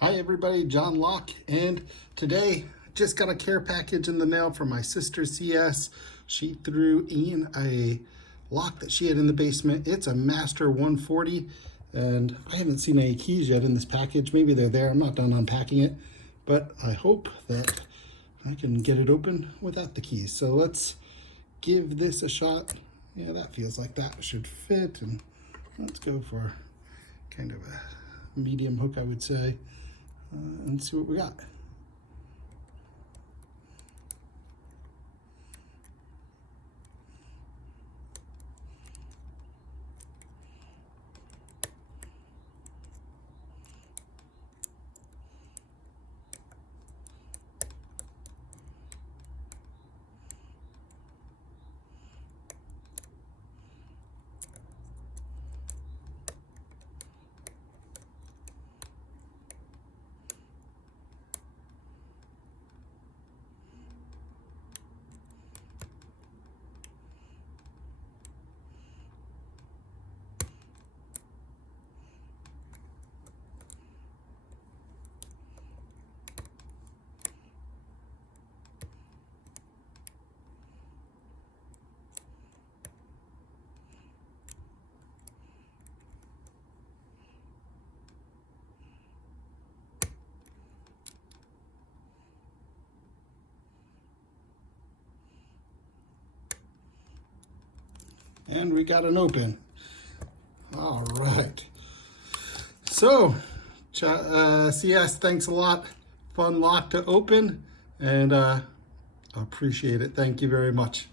Hi everybody, John Locke, and today just got a care package in the mail from my sister CS. She threw in a lock that she had in the basement. It's a Master 140, and I haven't seen any keys yet in this package. Maybe they're there. I'm not done unpacking it, but I hope that I can get it open without the keys. So let's give this a shot. Yeah, that feels like that should fit, and let's go for kind of a medium hook, I would say. And see what we got. And we got an open. All right. So, CS, thanks a lot. Fun lock to open, and I appreciate it. Thank you very much.